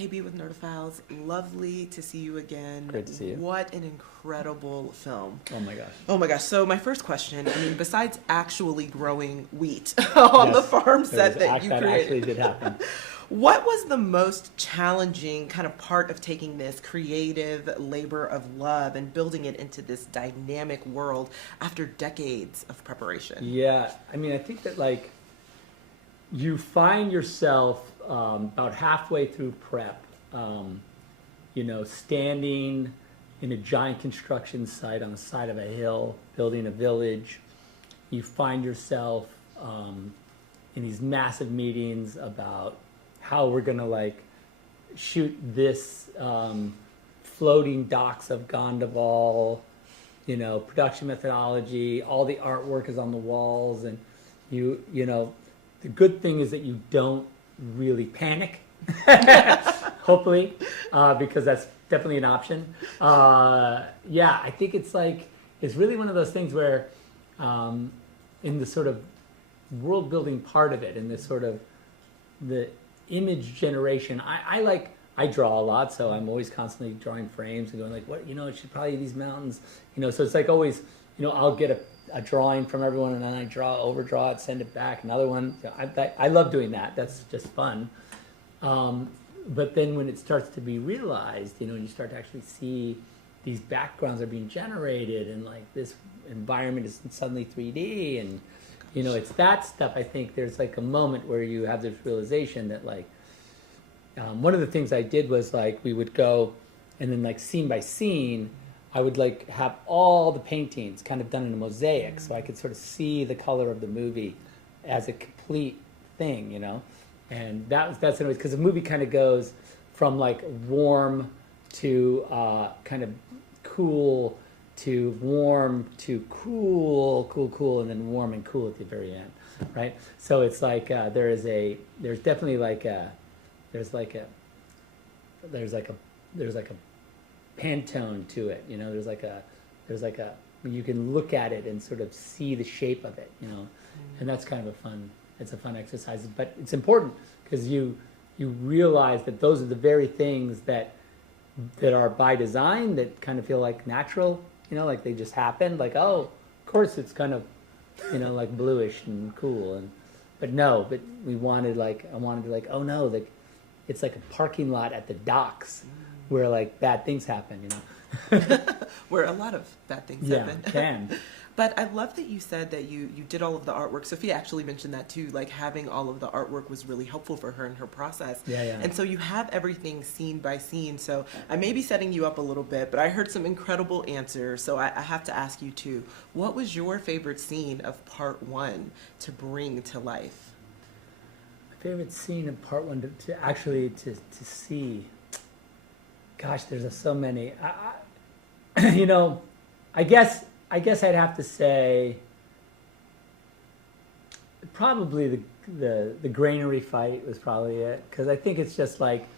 KB with Nerdophiles. Lovely to see you again. Great to see you. What an incredible film. Oh my gosh. Oh my gosh. So my first question, I mean, besides actually growing wheat on the farm set that you created. That actually did happen. What was the most challenging kind of part of taking this creative labor of love and building it into this dynamic world after decades of preparation? Yeah, I mean, I think that like you find yourself about halfway through prep, standing in a giant construction site on the side of a hill, building a village. You find yourself in these massive meetings about how we're gonna like shoot this floating docks of Gondoval, production methodology, all the artwork is on the walls, and the good thing is that you don't really panic, hopefully, because that's definitely an option. I think it's really one of those things where in the sort of world building part of it, and the sort of the image generation, I draw a lot, so I'm always constantly drawing frames and going like, what, it should probably be these mountains, so it's like always, I'll get a drawing from everyone, and then I overdraw it, send it back, another one. I love doing that. That's just fun. But then when it starts to be realized, and you start to actually see these backgrounds are being generated, and like this environment is suddenly 3D, and it's that stuff. I think there's like a moment where you have this realization that like one of the things I did was like we would go and then like scene by scene, I would like have all the paintings kind of done in a mosaic, so I could sort of see the color of the movie as a complete thing, and that's anyways, because the movie kind of goes from like warm to kind of cool to warm to cool, and then warm and cool at the very end, right? So it's like there's definitely like a Pantone to it, there's like a you can look at it and sort of see the shape of it, and that's kind of it's a fun exercise, but it's important because you realize that those are the very things that are by design, that kind of feel like natural, like they just happen, like, oh, of course it's kind of like bluish and cool, but we wanted I wanted to like, oh no, like it's like a parking lot at the docks where like bad things happen, where a lot of bad things happen. Can. But I love that you said that you did all of the artwork. Sophia actually mentioned that too, like having all of the artwork was really helpful for her in her process. Yeah. And so you have everything scene by scene. So I may be setting you up a little bit, but I heard some incredible answers. So I have to ask you too, what was your favorite scene of part 1 to bring to life? My favorite scene of part 1 to see. Gosh, there's so many. I guess I'd have to say probably the granary fight was probably it, because I think it's just like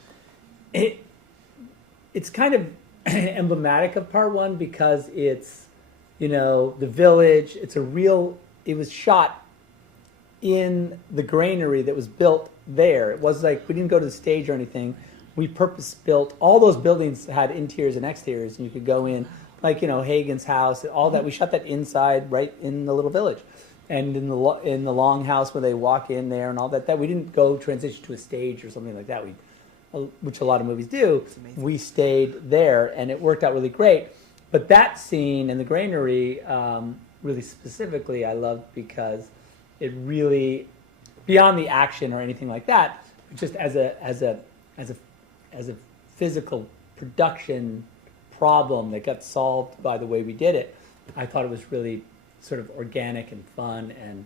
it's kind of emblematic of part 1 because it's the village. It was shot in the granary that was built there. It was like we didn't go to the stage or anything. We purpose built, all those buildings had interiors and exteriors, and you could go in, like, Hagen's house, all that. We shot that inside, right in the little village. And in the long house where they walk in there and all that we didn't go transition to a stage or something like that, which a lot of movies do. We stayed there, and it worked out really great. But that scene in the granary, really specifically, I loved because it really, beyond the action or anything like that, just as a physical production problem that got solved by the way we did it, I thought it was really sort of organic and fun, and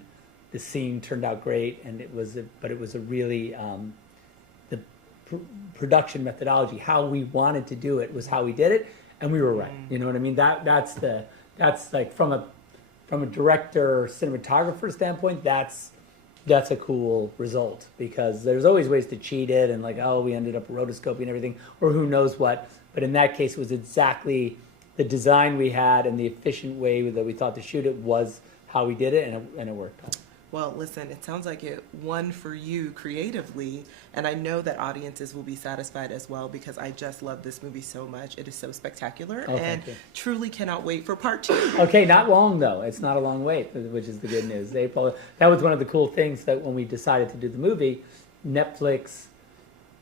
the scene turned out great, and it was a really the production methodology, how we wanted to do it was how we did it, and we were right. You know what I mean? That's like from a director or cinematographer standpoint, that's a cool result, because there's always ways to cheat it, and like, oh, we ended up rotoscoping everything, or who knows what. But in that case, it was exactly the design we had and the efficient way that we thought to shoot it was how we did it, and it worked out. Well, listen, it sounds like it won for you creatively, and I know that audiences will be satisfied as well because I just love this movie so much. It is so spectacular, Oh, and thank you. truly cannot wait for part 2. Okay, not long though. It's not a long wait, which is the good news. April. That was one of the cool things that when we decided to do the movie, Netflix.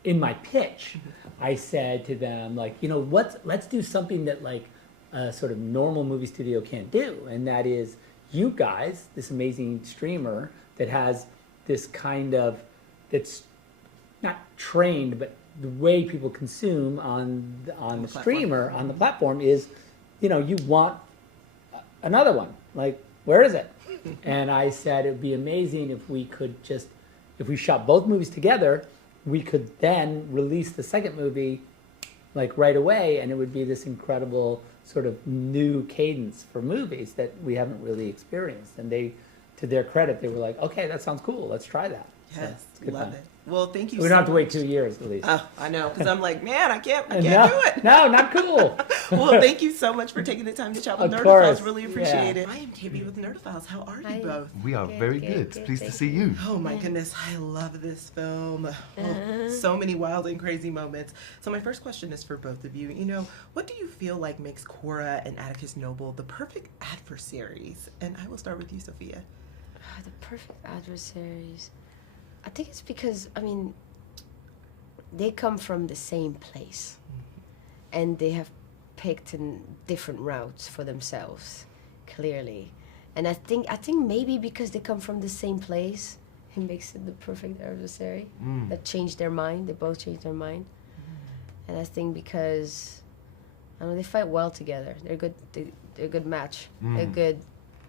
In my pitch, I said to them, like, you know, let's do something that like a sort of normal movie studio can't do, and that is you guys, this amazing streamer that has this kind of that's not trained, but the way people consume on the streamer on the platform is, you know, you want another one. Like, where is it? And I said it would be amazing if we shot both movies together. We could then release the second movie like right away, and it would be this incredible sort of new cadence for movies that we haven't really experienced. And they, to their credit, they were like, okay, that sounds cool. Let's try that. Yes, So, love it. Well, thank you We so don't have to wait much. 2 years at least. Oh, I know, because I'm like, man, I can't no, do it. No, not cool. Well, thank you so much for taking the time to chat with Of Nerdophiles. course, Really appreciate yeah. it. I am KB with Nerdophiles. How are Hi. you both? We are Good, very good, good. good, Pleased to thank see you. Oh my goodness, I love this film. Oh, so many wild and crazy moments. So my first question is for both of you. You know, what do you feel like makes Korra and Atticus Noble the perfect adversaries? And I will start with you, Sophia. The perfect adversaries. I think it's because, I mean, they come from the same place. And they have picked different routes for themselves, clearly. And I think maybe because they come from the same place, it makes it the perfect adversary. That changed their mind. They both changed their mind. And I think because, I don't know, they fight well together. They're good. They're a good match. They're good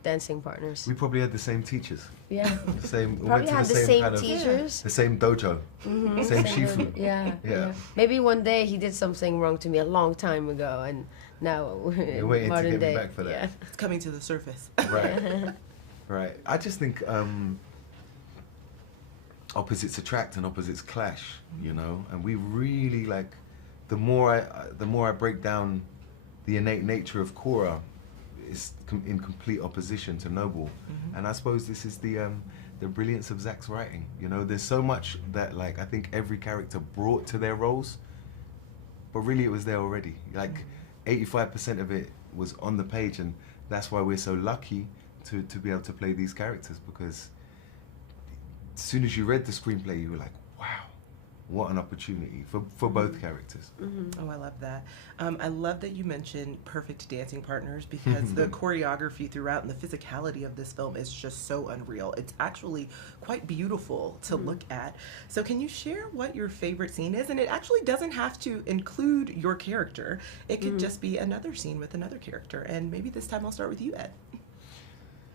dancing partners. We probably had the same teachers. Yeah. The same. We Probably went to had the the same same kind of, teachers. the same dojo, same shifu. Yeah, Yeah. yeah. Maybe one day he did something wrong to me a long time ago, and now we're You're waiting to modern get me day. back for that. Yeah. It's coming to the surface. Right. Right. I just think opposites attract and opposites clash, you know. And we really like the more I break down the innate nature of Korra, is in complete opposition to Noble. And I suppose this is the brilliance of Zack's writing. You know, there's so much that like I think every character brought to their roles, but really it was there already. Like 85% of it was on the page, and that's why we're so lucky to be able to play these characters, because as soon as you read the screenplay, you were like, wow, what an opportunity for both characters. Oh, I love that. I love that you mentioned perfect dancing partners, because the choreography throughout and the physicality of this film is just so unreal. It's actually quite beautiful to look at. So can you share what your favorite scene is? And it actually doesn't have to include your character. It could just be another scene with another character. And maybe this time I'll start with you, Ed.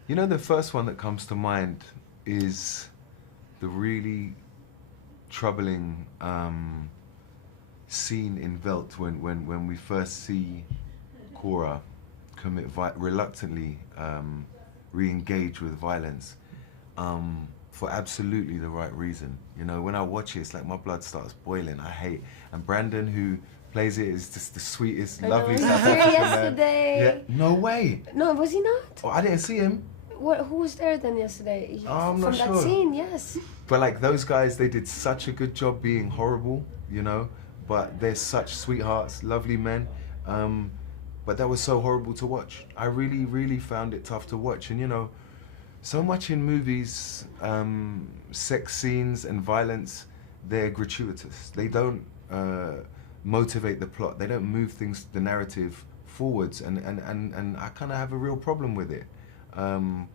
You know, the first one that comes to mind is the really troubling scene in Velt when we first see Korra commit reluctantly re-engage with violence for absolutely the right reason. You know, when I watch it, it's like my blood starts boiling. I hate, and Brandon, who plays it, is just the sweetest, lovely South He was there African man. yesterday. Yeah, no way. No, was he not? Oh, I didn't see him. Who was there then yesterday? I'm not From sure. that scene, yes. But like those guys, they did such a good job being horrible, you know, but they're such sweethearts, lovely men. But that was so horrible to watch. I really, really found it tough to watch. And you know, so much in movies, sex scenes and violence, they're gratuitous. They don't motivate the plot. They don't move the narrative forwards. And I kind of have a real problem with it. And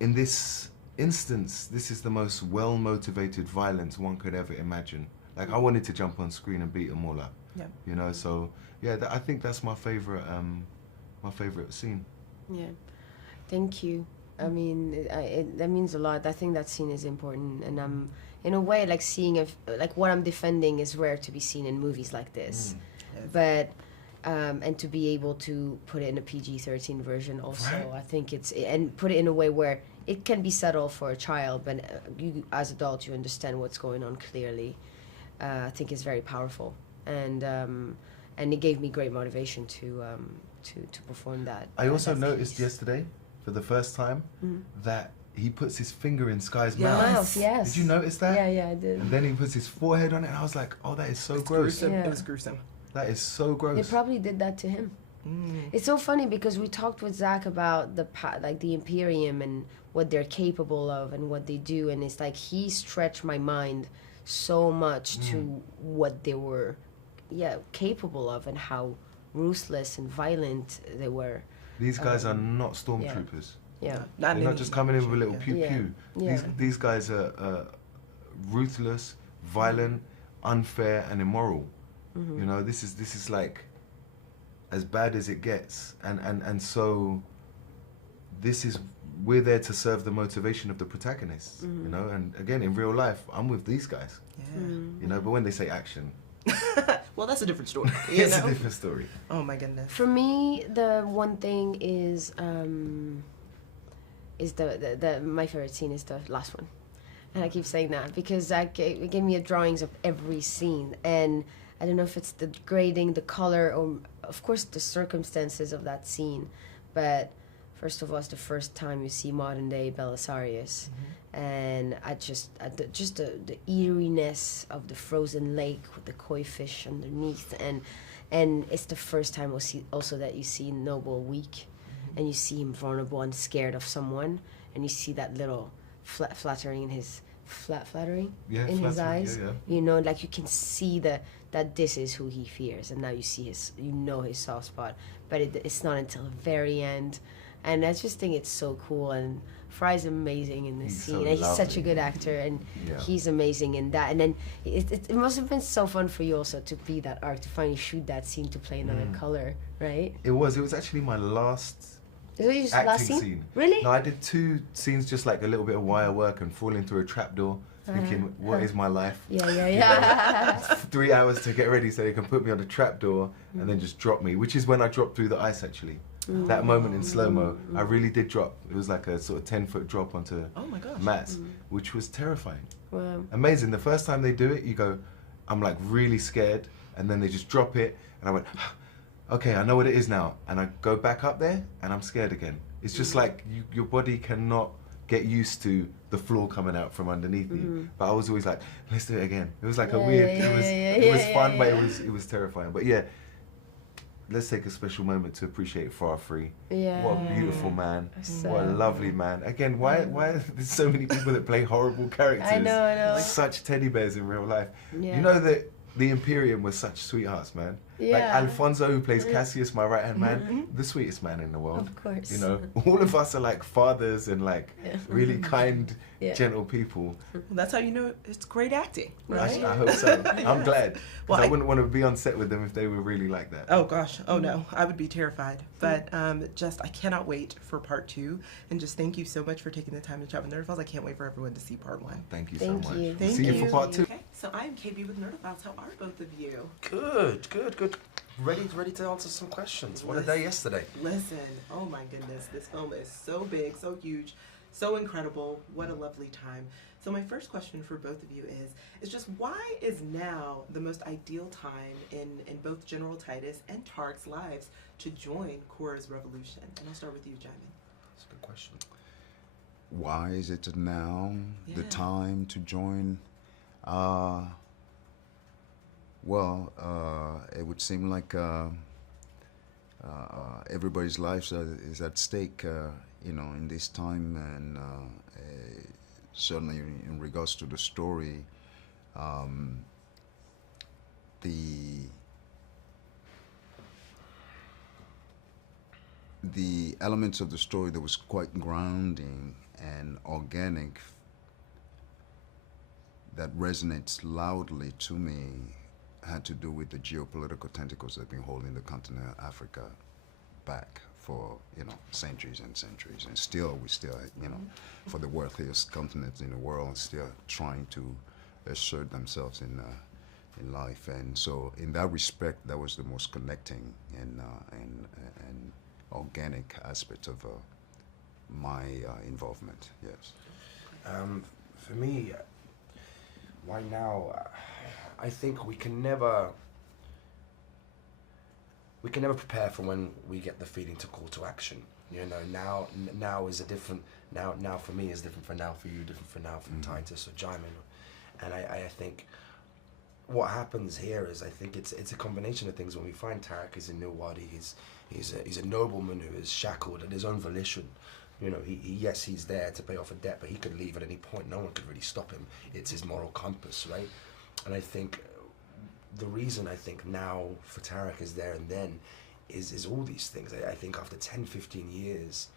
in this instance, this is the most well-motivated violence one could ever imagine. Like, I wanted to jump on screen and beat them all up. Yeah. You know, so yeah, I think that's my favorite scene. Yeah. Thank you. I mean, that means a lot. I think that scene is important, and I'm in a way like seeing if like what I'm defending is rare to be seen in movies like this, but. And to be able to put it in a PG-13 version also, Right. I think and put it in a way where it can be subtle for a child, but you, as adults, you understand what's going on clearly. I think it's very powerful, and it gave me great motivation to perform that. I also that noticed piece. yesterday for the first time, that he puts his finger in Sky's Yes. mouth. Mouth, yes. Did you notice that? Yeah, I did. And then he puts his forehead on it, and I was like, oh, that is so It's gross. gruesome. Yeah. It was gruesome. That is so gross. They probably did that to him. It's so funny because we talked with Zach about the Imperium and what they're capable of and what they do, and it's like he stretched my mind so much to what they were, capable of, and how ruthless and violent they were. These guys are not stormtroopers. Yeah. They're not just coming in with a little pew Yeah. pew. Yeah. These guys are ruthless, violent, unfair, and immoral. You know, this is like as bad as it gets, and so this is, we're there to serve the motivation of the protagonists. You know, and again, in real life, I'm with these guys. Yeah. You know, but when they say action, Well, that's a different story. You it's know? a different story. Oh my goodness. For me, the one thing is the my favorite scene is the last one, and I keep saying that because Zach gave me a drawings of every scene, and I don't know if it's the grading, the color, or of course the circumstances of that scene, but first of all, it's the first time you see modern day Belisarius, and the eeriness of the frozen lake with the koi fish underneath, and it's the first time also that you see Noble weak, and you see him vulnerable and scared of someone, and you see that little flattering in his flattering Yeah, in his flattering, eyes. yeah. You know, like you can see that this is who he fears, and now you see his soft spot, but it's not until the very end, and I just think it's so cool. And Fry's amazing in this He's scene, so and he's such a lovely. good actor, and Yeah. he's amazing in that. And then it must have been so fun for you also to be that arc, to finally shoot that scene, to play another color, right? It was actually my last Is that your acting last scene? Really? No, I did 2 scenes, just like a little bit of wire work and falling through a trapdoor, thinking, what is my life? Yeah. 3 hours to get ready so they can put me on the trapdoor and then just drop me, which is when I dropped through the ice actually. That moment in slow-mo, I really did drop. It was like a sort of 10-foot drop onto Oh my gosh. mats, which was terrifying. Wow. Amazing. The first time they do it, you go, I'm like really scared, and then they just drop it, and I went, okay, I know what it is now, and I go back up there, and I'm scared again. It's just like your body cannot get used to the floor coming out from underneath you. But I was always like, let's do it again. It was like a weird. It was fun, but it was terrifying. But yeah. Let's take a special moment to appreciate Far Free. Yeah. What a beautiful man. So- What a lovely man. Again, why are there so many people that play horrible characters? I know. Like such teddy bears in real life. Yeah. You know that the Imperium was such sweethearts, man. Like Yeah. Alfonso, who plays Cassius, my right-hand man, the sweetest man in the world. Of course. You know, all of us are like fathers and like really kind, Yeah. gentle people. Well, that's how you know it's great acting, I, right? I hope so. I'm glad. 'Cause Well, I I- wouldn't want to be on set with them if they were really like that. Oh gosh, oh no, I would be terrified. But I cannot wait for part 2. And just thank you so much for taking the time to chat with Nerdophiles. I can't wait for everyone to see part 1. Thank you Thank so much. you. Thank See you you. for part 2. Okay, so I am KB with Nerdophiles. How are both of you? Good. Ready to answer some questions. What a day yesterday. Listen, oh my goodness, this film is so big, so huge, so incredible. What a lovely time. So my first question for both of you is just why is now the most ideal time in both General Titus and Tark's lives to join Korra's revolution? And I'll start with you, Djimon. That's a good question. Why is it now the Yeah. time to join? It would seem like everybody's life is at stake, in this time, and certainly in regards to the story, the elements of the story that was quite grounding and organic, that resonates loudly to me, had to do with the geopolitical tentacles that have been holding the continent of Africa back for centuries and centuries, and we still for the wealthiest continent in the world, still trying to assert themselves in life. And so in that respect, that was the most connecting and organic aspect of my involvement. Yes. For me, why now? I think we can never prepare for when we get the feeling to call to action. You know, now is a different, now for me is different for now for you, different for now from Titus or Djimon. And I think what happens here is, I think it's a combination of things. When we find Tarek is in Nilwadi, he's a nobleman who is shackled at his own volition. You know, yes, he's there to pay off a debt, but he could leave at any point. No one could really stop him. It's his moral compass, right? And I think the reason I think now for Tarek is there and then is all these things. I think after 10, 15 years,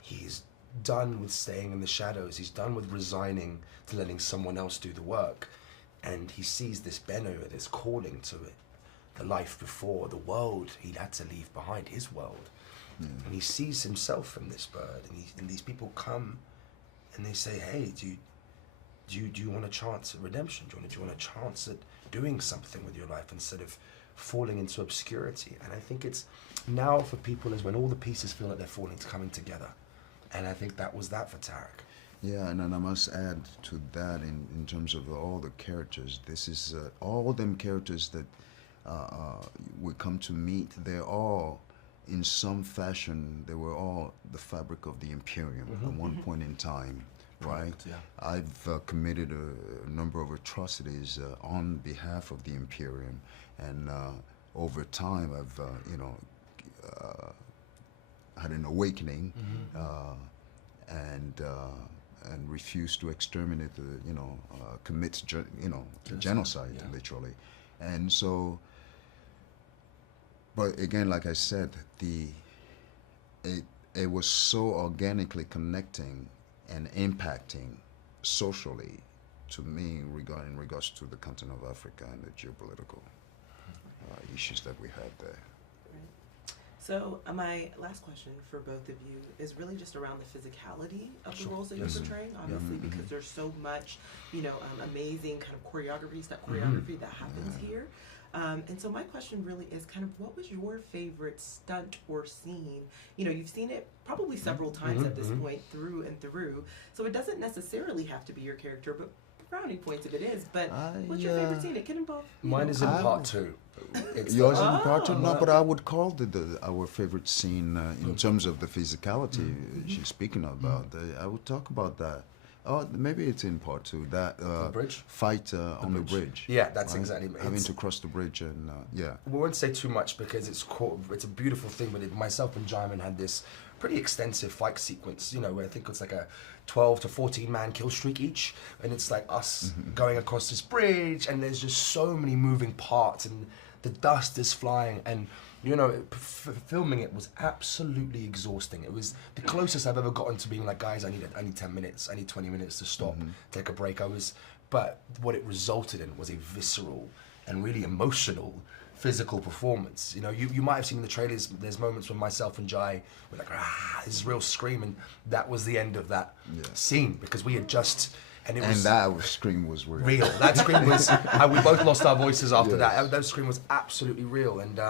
he's done with staying in the shadows. He's done with resigning to letting someone else do the work. And he sees this Benno, this calling to it, the life before, the world he'd had to leave behind, his world. And he sees himself in this bird, and these people come and they say, hey, do you want a chance at redemption? Do you want a chance at doing something with your life instead of falling into obscurity? And I think it's now for people is when all the pieces feel like they're coming together. And I think that was that for Tarek. Yeah, and I must add to that in terms of all the characters. This is all them characters that we come to meet. They're all, in some fashion, they were all the fabric of the Imperium at one point in time, right? Yeah. I've committed a number of atrocities on behalf of the Imperium, and over time I've, had an awakening and refused to exterminate, commit, genocide, literally. And so, but again, like I said, it was so organically connecting and impacting socially to me in regards to the continent of Africa and the geopolitical issues that we had there. So my last question for both of you is really just around the physicality of the roles that you're portraying, obviously, because there's so much, amazing kind of choreography that happens here. And so my question really is kind of, what was your favorite stunt or scene? You've seen it probably several times at this point, through and through. So it doesn't necessarily have to be your character, but brownie points if it is. But what's your favorite scene? It can involve. Mine is in part 2. Yours in part 2? No, but I would call our favorite scene in terms of the physicality she's speaking about. I would talk about that. Oh, maybe it's in part 2. That bridge? Fight on the bridge. Yeah, that's right? exactly. Having to cross the bridge and We won't say too much because it's a beautiful thing. But myself and Djimon had this pretty extensive fight sequence. Where I think it's like a 12 to 14 man kill streak each, and it's like us going across this bridge, and there's just so many moving parts, and the dust is flying, and filming it was absolutely exhausting. It was the closest I've ever gotten to being like, guys, I need 10 minutes, I need 20 minutes to stop, take a break. But what it resulted in was a visceral and really emotional physical performance. You might have seen in the trailers, there's moments when myself and Jai were like, this real scream, and that was the end of that scene, because we had just, and that scream was real. That scream was, we both lost our voices after that. That scream was absolutely real, and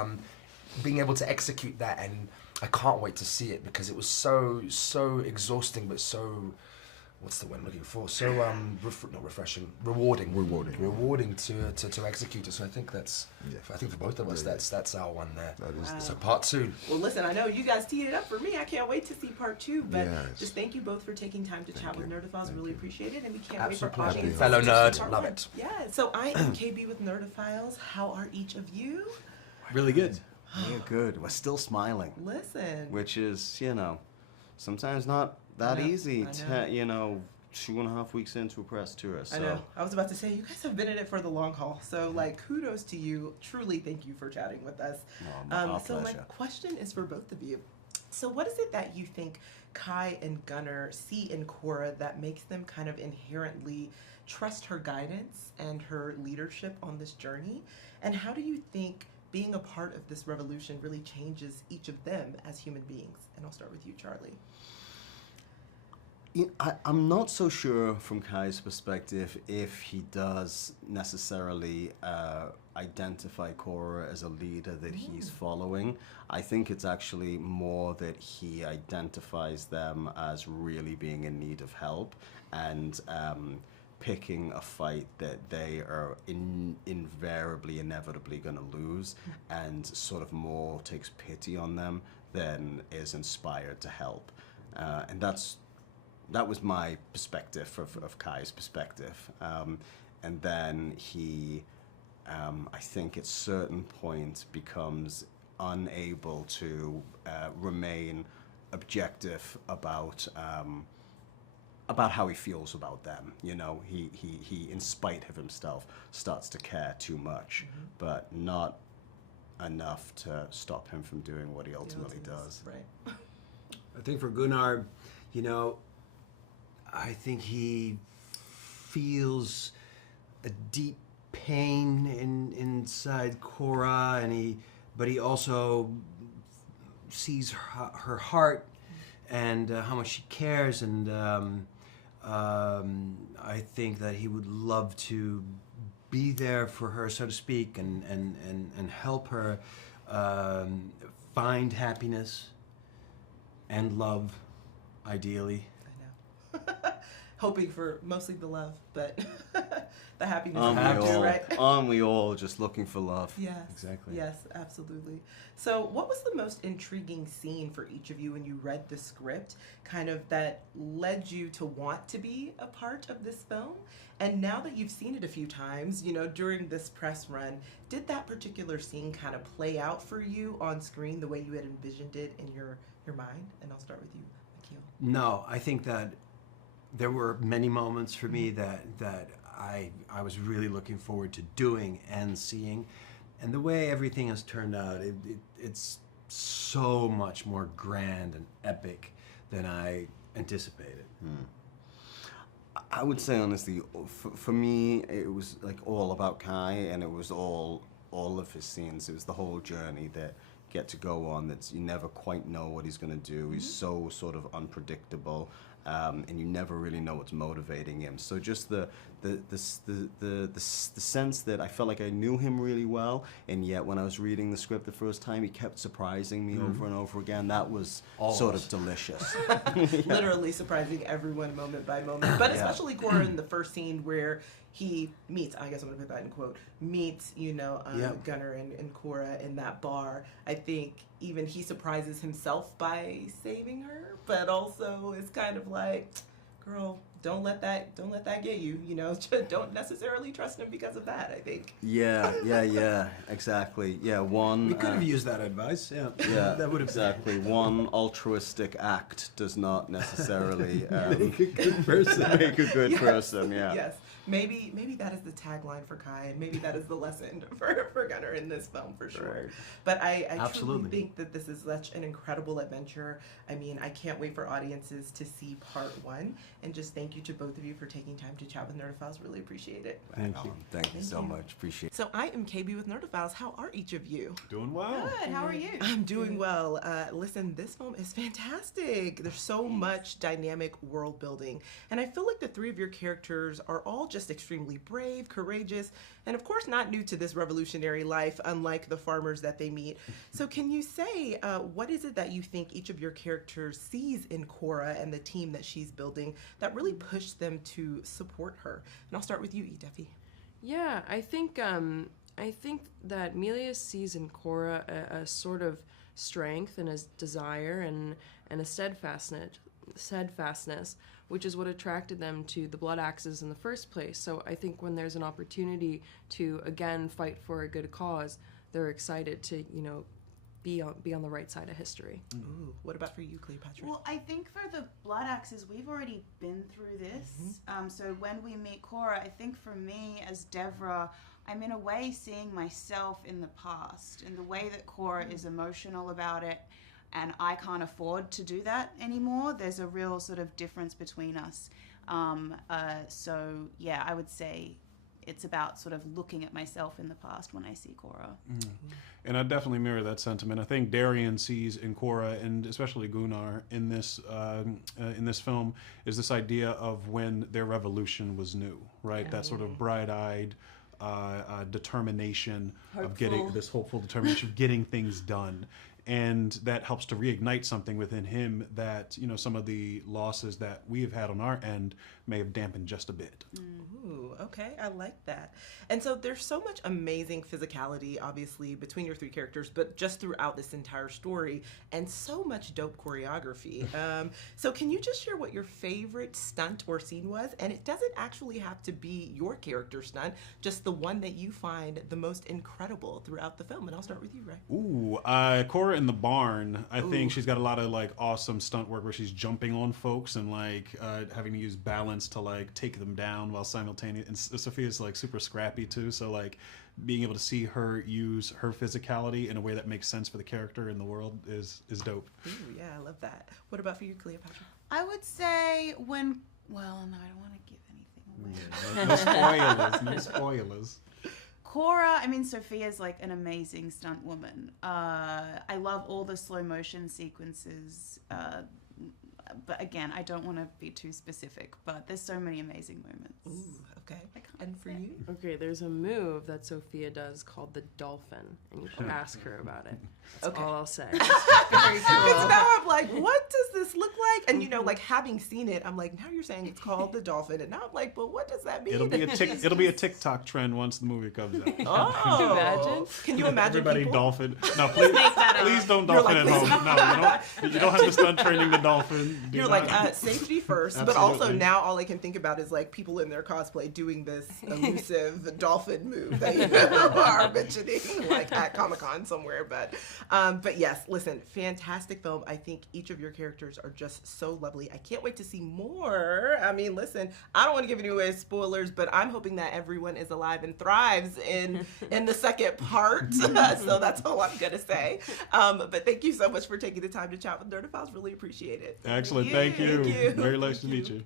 being able to execute that, and I can't wait to see it, because it was so exhausting, but so, what's the word I'm looking for? So not refreshing, rewarding to execute it. So I think I think for both of us, that's our one there. So part 2. Well, listen, I know you guys teed it up for me. I can't wait to see part 2. But just thank you both for taking time to chat with Nerdophiles. Really appreciate it, and we can't wait for audience. Fellow nerd, love it. Yeah. So I am KB with Nerdophiles. How are each of you? Really good. Yeah, good. We're still smiling. Listen. Which is, sometimes not that easy. 2.5 weeks into a press tour. So. I know. I was about to say, you guys have been in it for the long haul. So, kudos to you. Truly, thank you for chatting with us. So my question is for both of you. So what is it that you think Kai and Gunnar see in Cora that makes them kind of inherently trust her guidance and her leadership on this journey? And how do you think being a part of this revolution really changes each of them as human beings? And I'll start with you, Charlie. I'm not so sure from Kai's perspective if he does necessarily identify Cora as a leader that he's following. I think it's actually more that he identifies them as really being in need of help, and picking a fight that they are invariably, inevitably going to lose, and sort of more takes pity on them than is inspired to help. And that was my perspective of Kai's perspective. And then he, I think at certain point, becomes unable to remain objective about how he feels about them. You know, he in spite of himself starts to care too much, but not enough to stop him from doing what he ultimately does. Right. I think for Gunnar, you know, I think he feels a deep pain inside Cora, but he also sees her heart and how much she cares, and I think that he would love to be there for her, so to speak, and help her find happiness and love, ideally. I know. Hoping for mostly the love, but the happiness Aren't right? Aren't we all just looking for love? Yes. Exactly. Yes, absolutely. So what was the most intriguing scene for each of you when you read the script, kind of that led you to want to be a part of this film? And now that you've seen it a few times, you know, during this press run, did that particular scene kind of play out for you on screen the way you had envisioned it in your mind? And I'll start with you, Michiel. No, I think that there were many moments for me that I was really looking forward to doing and seeing, and the way everything has turned out, it's so much more grand and epic than I anticipated. I would say honestly, for me, it was like all about Kai, and it was all of his scenes. It was the whole journey that get to go on. That you never quite know what he's going to do. He's so sort of unpredictable, and you never really know what's motivating him. So just the sense that I felt like I knew him really well, and yet when I was reading the script the first time, he kept surprising me over and over again. That was sort of delicious. Literally surprising everyone moment by moment, but especially Cora in the first scene where he meets, I guess I'm going to put that in quote, meets, you know, Gunnar and Cora in that bar. I think even he surprises himself by saving her, but also is kind of like, girl, don't let that get you, you know, don't necessarily trust him because of that, I think. Yeah, exactly. Yeah, one... We could have used that advice, yeah. That would have exactly. One altruistic act does not necessarily make a good person. Make a good person, yeah. Yes. Maybe that is the tagline for Kai, and maybe that is the lesson for Gunnar in this film for sure. Right. But I truly think that this is such an incredible adventure. I mean, I can't wait for audiences to see part 1, and just thank you to both of you for taking time to chat with Nerdophiles. Really appreciate it. Thank you. Thank you so much. Appreciate it. So I am KB with Nerdophiles. How are each of you? Doing well. Good. How are you? I'm doing well. Listen, this film is fantastic. There's so much dynamic world building. And I feel like the 3 of your characters are all just extremely brave, courageous, and of course not new to this revolutionary life, unlike the farmers that they meet. So can you say, what is it that you think each of your characters sees in Cora and the team that she's building that really pushed them to support her? And I'll start with you, Duffy. Yeah, I think that Melius sees in Cora a sort of strength and a desire and a steadfastness, which is what attracted them to the Blood Axes in the first place. So I think when there's an opportunity to again fight for a good cause, they're excited to, you know, be on the right side of history. Ooh, what about for you, Cleopatra? Well, I think for the Blood Axes, we've already been through this. So when we meet Cora, I think for me as Devra, I'm in a way seeing myself in the past, in the way that Cora is emotional about it, and I can't afford to do that anymore. There's a real sort of difference between us. So yeah, I would say it's about sort of looking at myself in the past when I see Cora. And I definitely mirror that sentiment. I think Darian sees in Cora, and especially Gunnar in this film, is this idea of when their revolution was new, right? That sort of bright-eyed determination of getting this hopeful determination of getting things done. and that helps to reignite something within him that, you know, some of the losses that we have had on our end may have dampened just a bit. Ooh, okay, I like that. And so there's so much amazing physicality, obviously, between your three characters, but just throughout this entire story, and so much dope choreography. So can you just share what your favorite stunt or scene was? And it doesn't actually have to be your character stunt, just the one that you find the most incredible throughout the film. And I'll start with you, Ray. Ooh, Cora in the barn. I think she's got a lot of like awesome stunt work where she's jumping on folks and like having to use balance to like take them down while simultaneously. And Sophia's like super scrappy too, so like being able to see her use her physicality in a way that makes sense for the character in the world is dope. Ooh, yeah, I love that. What about for you, Cleopatra? I would say well, no, I don't want to give anything away. No spoilers, no spoilers. Cora, I mean, Sophia's like an amazing stunt woman. I love all the slow motion sequences. But again, I don't want to be too specific, but there's so many amazing moments. Ooh, okay. And for you? Okay, there's a move that Sophia does called the dolphin, and you should ask her about it. That's Okay. all I'll say. Very Because cool. now I'm like, what does this look like? And you know, like having seen it, I'm like, now you're saying it's called the dolphin, and now I'm like, but what does that mean? It'll be a TikTok trend once the movie comes out. Oh, Can you imagine? Can you imagine Everybody people? dolphin. No, please, please don't You're dolphin like, at home. No, you don't have to start training the dolphin. Do You're not. like, safety first, but also Absolutely. now all I can think about is like people in their cosplay doing this elusive dolphin move that you are mentioning, like at Comic-Con somewhere. But yes, listen, fantastic film. I think each of your characters are just so lovely. I can't wait to see more. I mean, listen, I don't want to give any away spoilers, but I'm hoping that everyone is alive and thrives in the second part. So that's all I'm gonna say. But thank you so much for taking the time to chat with Nerdophiles. Really appreciate it. Excellent. Thank you. Thank you. Very nice to meet you.